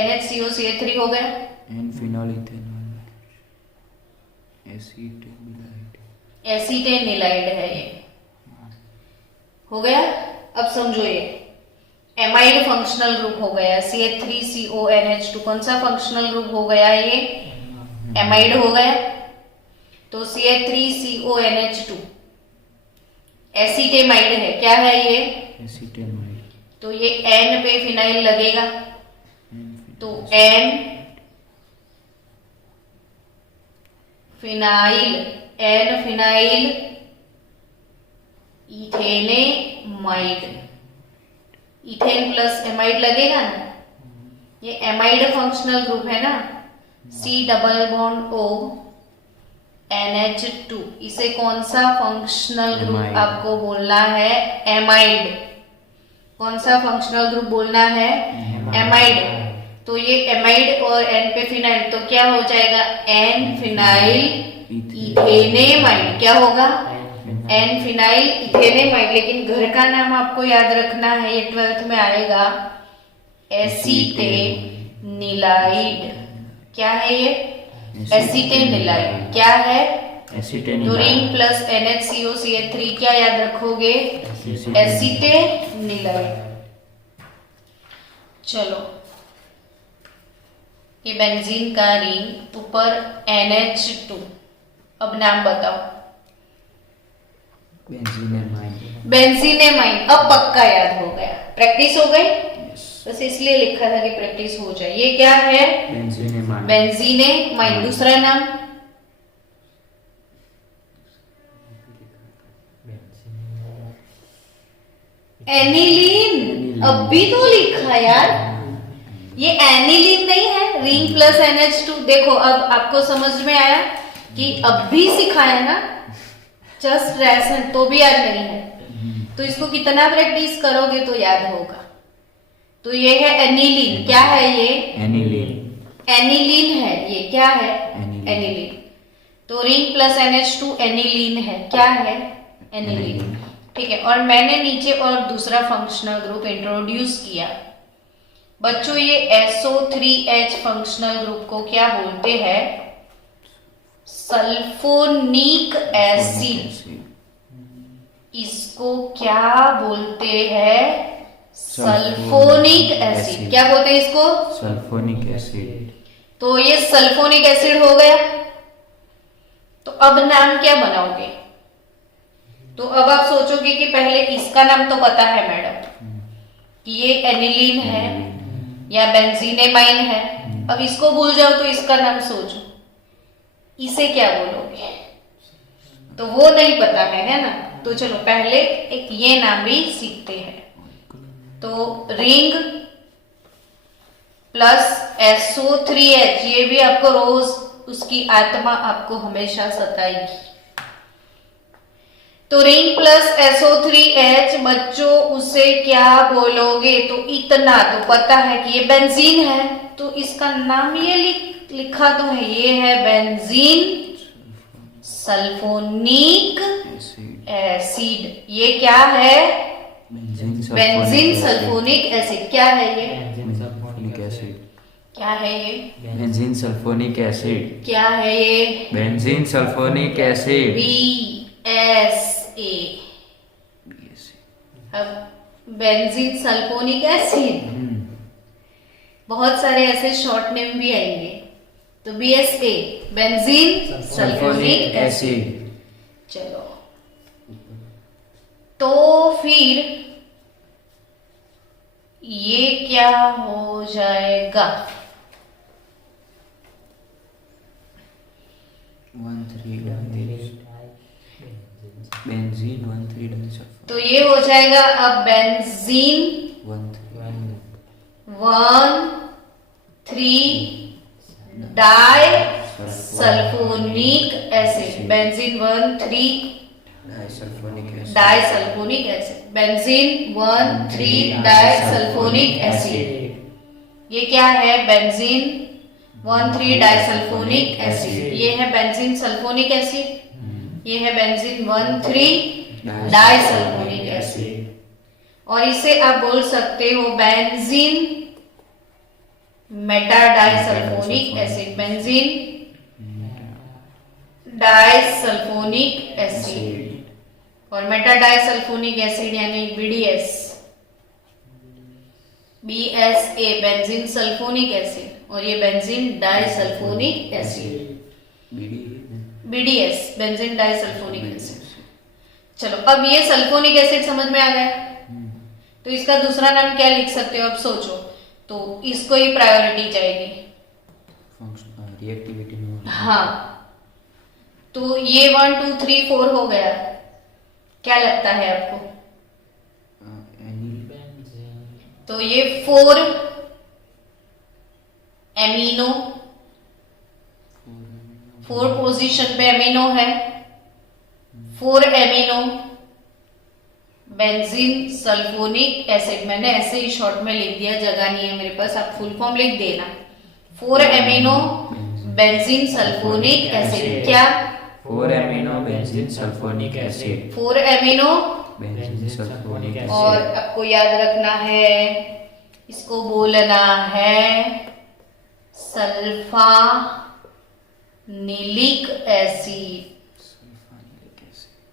NHCO CH3 हो गया। एन फिनॉल इथेनॉल एसीटेनिलाइड है ये, हो गया। अब समझो ये एमाइड फंक्शनल ग्रुप हो गया। CH3CONH2 कौन सा फंक्शनल ग्रुप हो गया? ये एमाइड हो गया। तो CH3CONH2 एसीटेमाइड है। क्या है ये? एसीटेमाइड। तो ये N पे फिनाइल लगेगा, तो N phenyl, N phenyl ethanamide. Ethane plus amide लगेगा ना, ये एमाइड फंक्शनल ग्रुप है ना, C double bond O NH2। इसे कौन सा फंक्शनल ग्रुप आपको बोलना है? एमाइड। कौन सा फंक्शनल ग्रुप बोलना है? एमाइड। तो ये एमाइड और N पे फिनाइल, तो क्या हो जाएगा? N phenyl ethanamide. क्या होगा? N phenyl ethanamide. लेकिन घर का नाम आपको याद रखना है, ये 12th में आएगा, एसीटेनिलाइड। क्या है ये? एसीटेनिलाइड। क्या है? तो रिंग प्लस NHCO CH3 क्या याद रखोगे? एसीटेनिलाइड। चलो, ये बेंजीन का रिंग, ऊपर NH2। अब नाम बताओ। बेंजीनेमाइन। अब पक्का याद हो गया, प्रैक्टिस हो गई। बस इसलिए लिखा था कि प्रैक्टिस हो जाए। ये क्या है? बेंजीनेमाइन। दूसरा नाम एनिलीन। अब भी तो लिखा यार, ये एनिलीन नहीं है। Ring plus NH2। देखो अब आपको समझ में आया कि अब भी सिखाया ना, जस्ट रेसन, तो भी याद नहीं है। तो इसको कितना प्रैक्टिस करोगे तो याद होगा। तो ये है एनिलीन। क्या है ये? एनिलीन है ये। क्या है? एनिलीन। तो रिंग प्लस NH2 एनिलीन है। क्या है? एनिलीन। ठीक है, और मैंने नीचे और दूसरा फंक्शनल ग्रुप इंट्रोड्यूस किया। बच्चों ये SO3H फंक्शनल ग्रुप को क्या बोलते हैं? Sulphonic acid. इसको क्या बोलते हैं? Sulphonic acid. क्या बोलते हैं इसको? Sulphonic acid. तो ये सल्फोनिक एसिड हो गया। तो अब नाम क्या बनाओगे? तो अब आप सोचोगे कि पहले इसका नाम तो पता है मैडम कि ये एनिलीन है या बेंजीनेमाइन है। अब इसको भूल जाओ तो इसका नाम सोचो, इसे क्या बोलोगे? तो वो नहीं पता है ना? तो चलो पहले एक ये नाम भी सीखते हैं। तो रिंग प्लस SO3H, ये भी आपको रोज उसकी आत्मा आपको हमेशा सताएगी। तो रिंग प्लस SO3H बच्चों उसे क्या बोलोगे? तो इतना तो पता है कि ये बेंजीन है, तो इसका नाम ये लिखा तो है, ये है बेंजीन सल्फोनिक एसिड। ये क्या है? Benzene sulfonic acid. क्या है ये? Sulphonic acid. क्या है ये? Benzene sulfonic acid. क्या है ये? Benzene sulfonic acid. BSA। अब बेंजीन सल्फोनिक एसिड, बहुत सारे ऐसे शॉर्ट नेम भी आएंगे। तो BSA बेंजीन सल्फोनिक एसिड। चलो, तो फिर ये क्या हो जाएगा? 1,3 बेंजीन 1,3 डाइसल्फोनिक। तो ये हो जाएगा अब benzene 1,3 disulfonic acid. Benzene 1,3 disulfonic acid. Benzene 1,3 disulfonic acid. ये क्या है? Benzene 1,3 disulfonic acid. ये है बेंजीन सल्फोनिक एसिड। ये है बेंजीन 1,3 डाइसल्फोनिक एसिड। और इसे आप बोल सकते हो benzene meta disulfonic acid. Benzene disulfonic acid और मेटा डाइसल्फोनिक एसिड यानी BDS। BSA benzene sulfonic acid और ये benzene disulfonic acid. BDS benzene disulfonic acid. चलो, अब ये सल्फोनिक एसिड समझ में आ गया। तो इसका दूसरा नाम क्या लिख सकते हो? अब सोचो। तो इसको ही प्रायोरिटी जाएगी। रिएक्टिविटी। हाँ, तो ये 1 2 3 4 हो गया। क्या लगता है आपको? तो ये 4 एमिनो, 4 पोजीशन पे एमिनो है। 4 एमिनो बेंजीन सल्फोनिक एसिड। मैंने ऐसे ही शॉर्ट में लिख दिया, जगह नहीं है मेरे पास, आप फुल फॉर्म लिख देना। 4 एमिनो बेंजीन सल्फोनिक एसिड। क्या? 4 amino benzene sulfonic acid. 4 amino benzene sulfonic acid. और आपको याद रखना है, इसको बोलना है सल्फा नीलिक एसिड।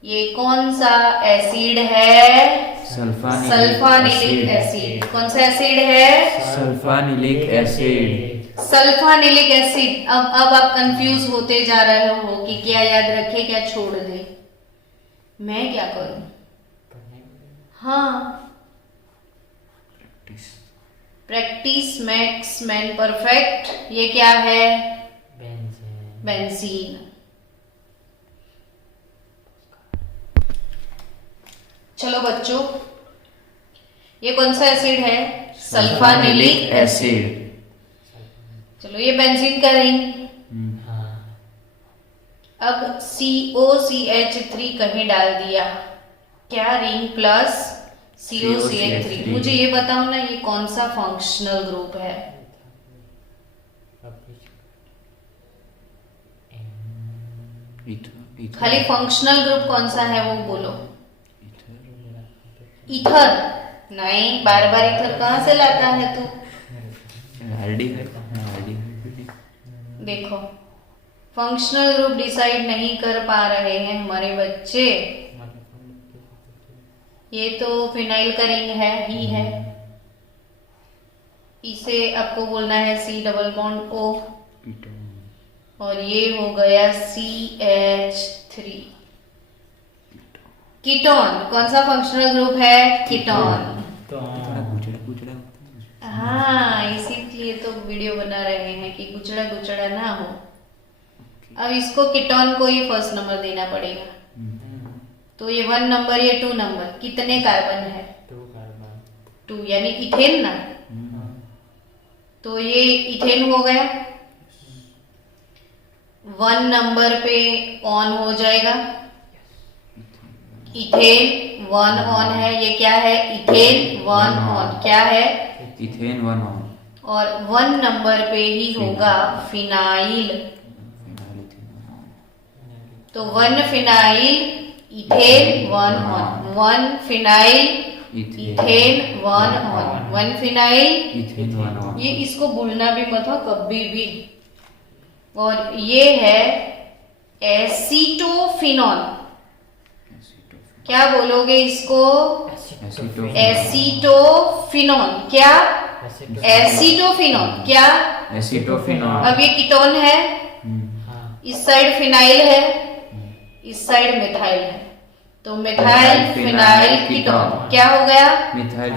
ये कौन सा एसिड है? Sulphanilic acid. कौन सा एसिड है? Sulphanilic acid. Sulphanilic acid. अब आप कंफ्यूज होते जा रहे हो कि क्या याद रखे क्या छोड़ दे। मैं क्या करूं? हाँ, प्रैक्टिस मेक्स मैन परफेक्ट। ये क्या है? बेंजीन। चलो बच्चों, ये कौन सा एसिड है? Sulphanilic acid. चलो, ये बेंजीन का रिंग। अब COCH3 कहीं डाल दिया। क्या? Ring plus COCH3। मुझे ये बताओ ना, ये कौन सा फंक्शनल ग्रुप है? खाली फंक्शनल ग्रुप कौन सा है वो बोलो। ईथर ईथर नहीं, बार बार ईथर कहाँ से लाता है तू। एल्डिहाइड देखो फंक्शनल ग्रुप डिसाइड नहीं कर पा रहे हैं हमारे बच्चे। ये तो फिनाइल का रिंग है ही है, इसे आपको बोलना है सी डबल बॉन्ड ओ, और ये हो गया CH3। कीटोन कौन सा फंक्शनल ग्रुप है, कीटोन। हाँ इसीलिए तो वीडियो बना रहे हैं कि गुचड़ा गुचड़ा ना हो। अब इसको कीटोन को ही फर्स्ट नंबर देना पड़ेगा। तो ये 1 नंबर, ये 2 नंबर, कितने कार्बन है, 2 यानी इथेन ना। तो ये इथेन हो गया, 1 नंबर पे ऑन हो जाएगा। इथेन 1 ऑन है, ये क्या है, इथेन 1 ऑन, क्या है, इथेन 1 ऑन। और 1 नंबर पे ही होगा फिनाइल। तो 1 phenyl ethane 1 on, 1 phenyl ethane 1 on, 1 phenyl ethane 1 on. ये इसको भूलना भी मत हो कभी भी। और ये है एसीटोफिनॉल। क्या बोलोगे इसको, एसीटोफिनॉल, क्या, एसीटोफिनॉल, क्या, एसीटोफिनॉल। अब ये कीटोन है, इस साइड फिनाइल है, इस साइड मिथाइल है, तो मिथाइल फिनाइल कीटोन क्या हो गया, मिथाइल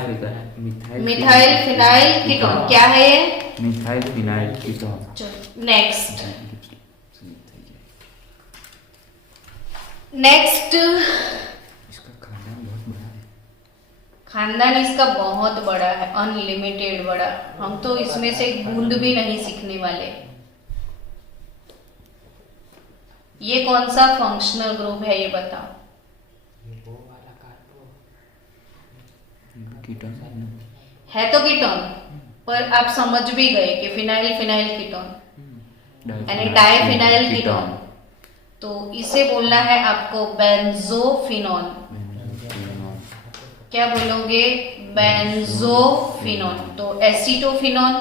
फिनाइल कीटोन। क्या है ये, methyl phenyl ketone. Next next इसका खानदान बहुत बड़ा है। खानदान इसका बहुत बड़ा है, अनलिमिटेड बड़ा। हम तो इसमें से एक बूंद भी नहीं सीखने वाले। ये कौन सा फंक्शनल ग्रुप है ये बताओ। कीटोन है तो कीटोन, पर आप समझ भी गए कि फिनाइल फिनाइल कीटोन यानी डाइफिनाइल कीटोन। तो इसे बोलना है आपको बेंजोफिनॉन। क्या बोलोगे, बेंजोफिनॉन। तो एसीटोफिनॉन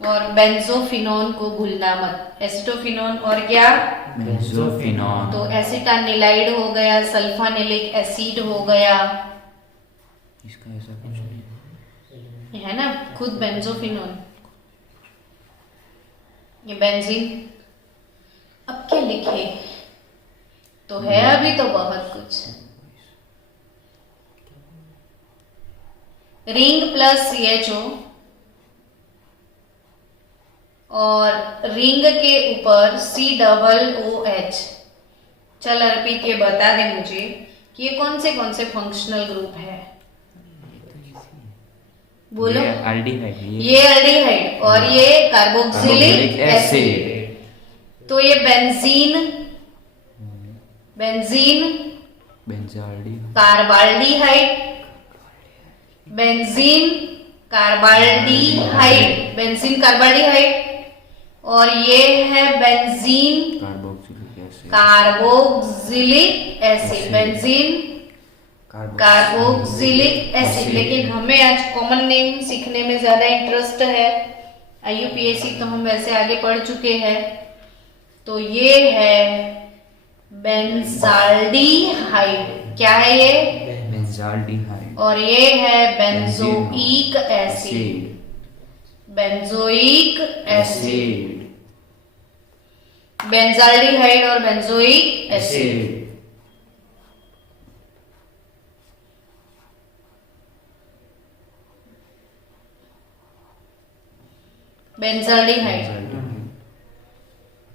और बेंजोफिनॉन को भूलना मत। एसीटोफिनॉन और क्या, बेंजोफिनॉन। तो एसिटानिलाइड हो गया, सल्फानिलिक एसिड हो गया, इसका ऐसा कुछ नहीं है ना, खुद बेंजोफिनॉन। ये बेंजीन। अब क्या लिखे, तो है अभी तो बहुत कुछ। रिंग प्लस CHO और रिंग के ऊपर COOH। चल अर्पित ये बता दे मुझे कि ये कौन से फंक्शनल ग्रुप है, बोलो। ये एल्डिहाइड, ये एल्डिहाइड और ये कार्बोक्सिलिक एसिड। तो ये benzene, benzene benzaldehyde, carbaldehyde, benzene carbaldehyde, benzene carbaldehyde, और ये है benzene carboxylic acid, carboxylic acid, benzene carboxylic acid. लेकिन हमें आज कॉमन नेम सीखने में ज्यादा इंटरेस्ट है। IUPAC तो हम वैसे आगे पढ़ चुके हैं। तो ये है बेंजाल्डिहाइड। क्या है ये, बेंजाल्डिहाइड। और ये है benzoic acid, benzoic acid, benzaldehyde और बेंजोइक एसिड। बेंजाल्डिहाइड।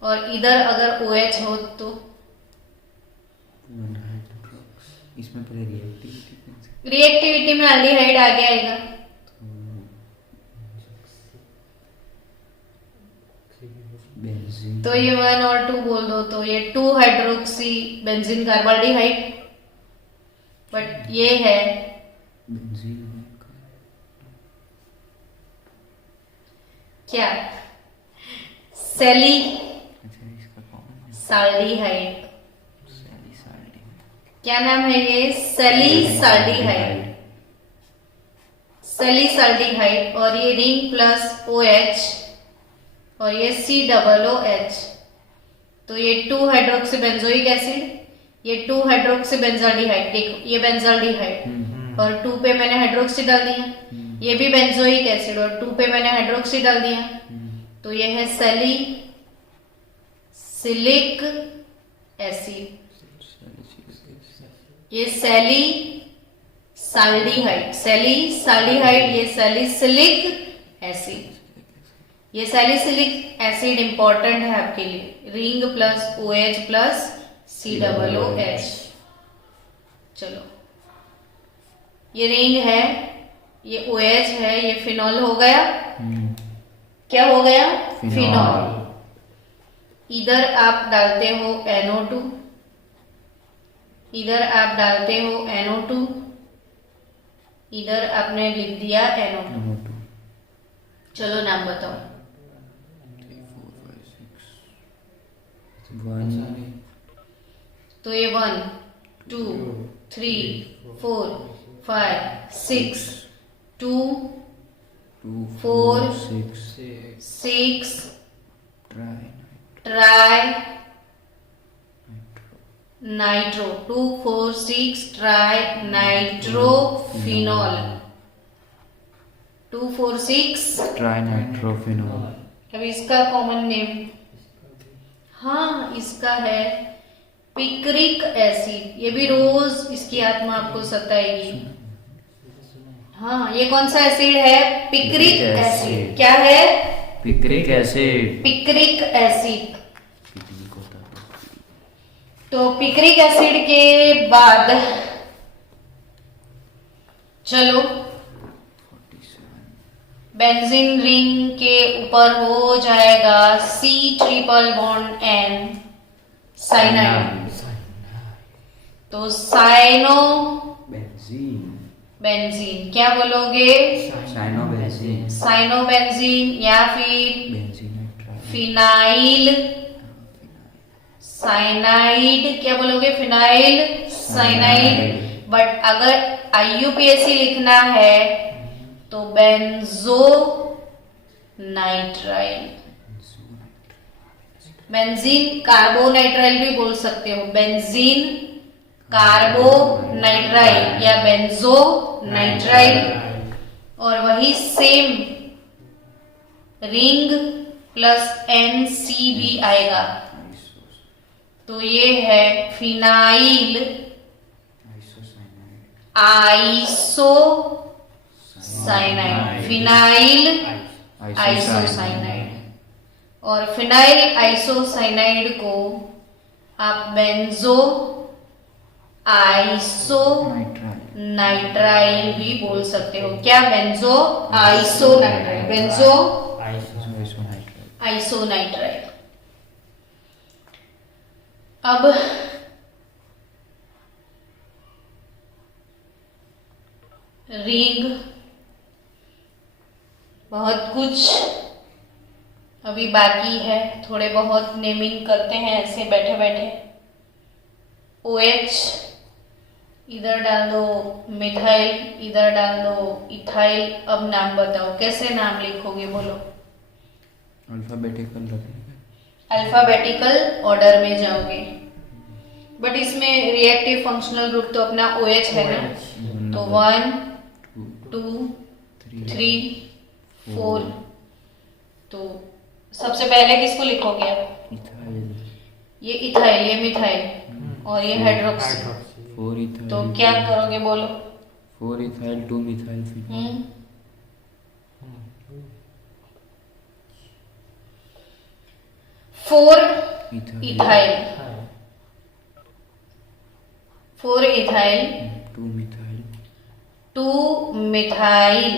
और इधर अगर OH हो तो इसमें पहले रिएक्टिविटी, रिएक्टिविटी में एल्डिहाइड आगे आएगा। बेंजीन। तो ये 1 और 2 बोल दो, तो ये 2 हाइड्रोक्सी बेंजीन कार्बाल्डिहाइड, बट ये है बेंजीन क्या, सेली अच्छा इसका कॉमन सैलिसाल्डिहाइड। क्या नाम है ये? सैलिसाल्डिहाइड। सैलिसाल्डिहाइड। और ये रिंग प्लस OH और ये COOH। तो ये 2 हाइड्रोक्सी बेंजोइक एसिड, ये 2 हाइड्रोक्सी बेंजाल्डिहाइड। देखो ये बेंजाल्डिहाइड और 2 पे मैंने हाइड्रोक्सी डाल दिया। ये भी बेंजोइक एसिड और 2 पे मैंने हाइड्रोक्सी डाल दिया। तो ये है सैलिसिलिक एसिड। ये सैलिसाल्डिहाइड, सैलिसाल्डिहाइड, ये सैलिसिलिक एसिड। ये सैलिसिलिक एसिड इंपॉर्टेंट है आपके लिए। Ring plus OH plus COOH। चलो ये रिंग है, ये OH है, ये फिनॉल हो गया। क्या हो गया? फिनॉल। इधर आप डालते हो NO2, इधर आप डालते हो NO2, इधर आपने लिख दिया NO2। चलो नाम बताओ। 1 तो ये 1 2 3 4 5 6 2 4 6 tri nitro, 2 4 6 try nitrophenol, 2 4 6 trinitrophenol. अब इसका कॉमन नेम, हाँ इसका है पिक्रिक एसिड। ये भी रोज इसकी आत्मा आपको सताएगी। हाँ ये कौन सा एसिड है? Picric acid. क्या है? Picric acid. Picric acid. तो पिक्रिक एसिड के बाद चलो बेंजीन रिंग के ऊपर हो जाएगा C triple bond N cyanide. तो साइनो बेंजीन, क्या बोलोगे? साइनोबेंजीन। साइनोबेंजीन या फिर फिनाइल साइनाइड। क्या बोलोगे? Phenyl cyanide. बट अगर IUPAC लिखना है तो बेंजो नाइट्राइल। बेंजीन कार्बोनाइट्राइल भी बोल सकते हो, बेंजीन कार्बोनाइट्राइल या बेंजो नाइट्राइल। और वही सेम रिंग प्लस NC भी आएगा। तो ये है फिनाइल आइसोसाइनाइड, फिनाइल आइसोसाइनाइड। और फिनाइल आइसोसाइनाइड को आप बेंजो आइसो नाइट्राइल भी बोल सकते हो। क्या? Benzo iso nitrile, benzo iso nitrile. अब रिंग बहुत कुछ अभी बाकी है, थोड़े बहुत नेमिंग करते हैं ऐसे बैठे बैठे। OH इधर डाल दो, मिथाइल इधर डाल दो, इथाइल। अब नाम बताओ, कैसे नाम लिखोगे? बोलो। अल्फाबेटिकल रखेंगे, अल्फाबेटिकल ऑर्डर में जाओगे। बट इसमें रिएक्टिव फंक्शनल ग्रुप तो अपना OH है ना। तो 1 2 3 4। तो सबसे पहले किसको लिखोगे आप? ये इथाइल, ये मिथाइल और ये हाइड्रोक्सी। 4 इथाइल। तो क्या करोगे? बोलो। 4 ethyl 2 methyl phenol. 4 ethyl, 4 ethyl 2 methyl 2 methyl,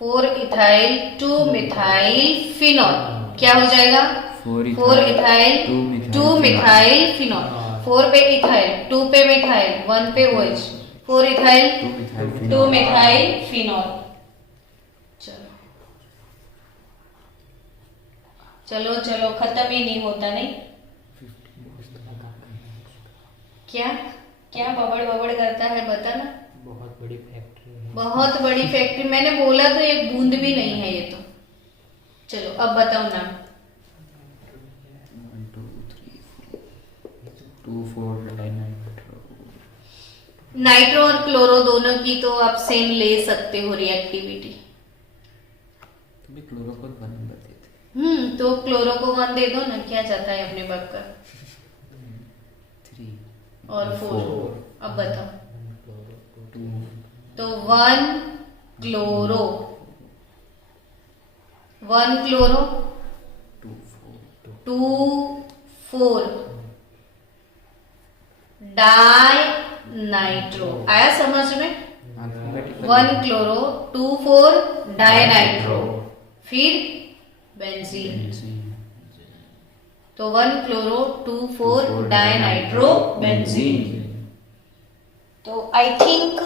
4 ethyl 2 methyl phenol. क्या हो जाएगा? 4 इथाइल 2 मिथाइल फिनॉल। 4 पे इथाइल, 2 पे मिथाइल, 1 पे OH, 4 इथाइल 2 मिथाइल फिनॉल। चलो चलो चलो, खत्म ही नहीं होता नहीं। क्या क्या बबड़ बबड़ करता है बता ना। बहुत बड़ी फैक्ट्री है। बहुत बड़ी फैक्ट्री, मैंने बोला तो एक बूंद भी नहीं है ये तो। चलो अब बताओ नाम। 1 2 3 4 2 4 डाइनाइट्रो। नाइट्रो और क्लोरो दोनों की तो आप सेम ले सकते हो रिएक्टिविटी। तुम्हें क्लोरो को 1 नंबर देते। तो क्लोरो को 1 दे दो ना, क्या चाहता है अपने बाप का। 3 और 4। अब बताओ। 2 तो 1 क्लोरो 2 4 2 4 डाई नाइट्रो। आया समझ में। 1 क्लोरो 2 4 डाई नाइट्रो, फिर बेंजीन। तो 1 क्लोरो 2 4 डाई नाइट्रो बेंजीन। तो आई थिंक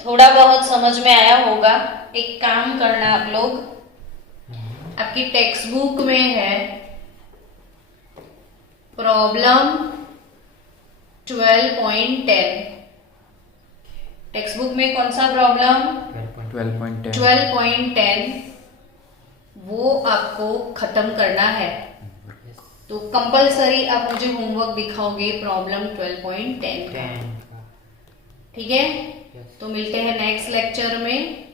थोड़ा बहुत समझ में आया होगा। एक काम करना आप लोग, आपकी टेक्स्ट बुक में है प्रॉब्लम 12.10। टेक्स्ट बुक में कौन सा प्रॉब्लम? 12.10 12.10। वो आपको खत्म करना है। तो कंपलसरी आप मुझे होमवर्क दिखाओगे प्रॉब्लम 12.10 का। ठीक है, तो मिलते हैं नेक्स्ट लेक्चर में।